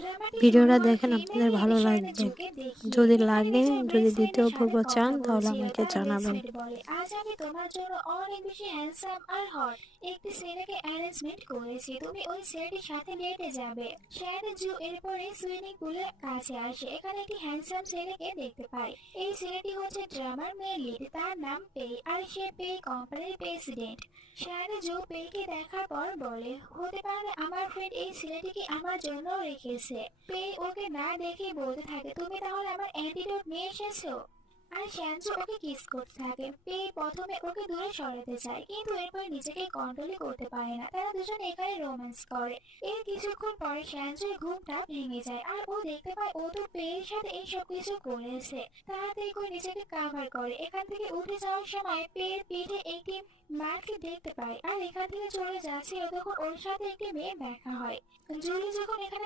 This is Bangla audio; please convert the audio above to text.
ড্রামাটি শুরু ভিডিওটা হয় দেখেন, ফিমেল আপনাদের লিড ভালো লাগবে। শায়নাজুকে দেখিয়ে। যদি এখানে লাগে, নিজের যদি বেস্ট দ্বিতীয় ফ্রেন্ডের পর্ব সাথে চান কথা তাহলে বলছিল। আমাকে তার বেস্ট জানাবেন। ফ্রেন্ড বলে, আজ আমি তোমার জন্য অনেক বেশি হ্যান্ডসাম আর হট একটি ছেলেকে অ্যারেঞ্জমেন্ট করেছি, তুমি ওই ছেলেটির সাথে ডেটে যাবে। শায়নাজু এরপরে সুইমিং পুলের কাছে আসে। এখানে একটি হ্যান্ডসাম ছেলেকে দেখতে পায়। এই ছেলেটি হচ্ছে ড্রামার মেল লিড, তার নাম পে, আর সে পে কোম্পানির প্রেসিডেন্ট। শায়নাজু পেকে দেখার পর বলে, হতে পারে আমার ফ্রেন্ড এই ছেলেটিকে আমার জন্য রেখেছে। পে ওকে না দেখে বলতে থাকে, তুমি তাহলে আমার অ্যান্টিডোট নিয়ে এসেছো। আর শ্যানচু ওকে কিস করতে থাকে। পে প্রথমে ওকে দূরে সরাতে চায়, কিন্তু এরপর নিজেকে কন্ট্রোলই করতে পারে না। তারা দুজনে এখানে রোম্যান্স করে। এর কিছুক্ষণ পরে শ্যানচুর ঘুমটা ভেঙে যায়, আর ও দেখতে পায় ও তো পেয়ের সাথে এই সব কিছু করেছে। তাড়াতাড়ি করে নিজেকে কাভার করে। এখান থেকে উঠে যাওয়ার সময় পেয়ের পিঠে একটি মার্ক দেখতে পায়, আর এখান থেকে চলে যাচ্ছিল তখন ওর সাথে একটি মেয়ে দেখা হয়। জুলি যখন এখানে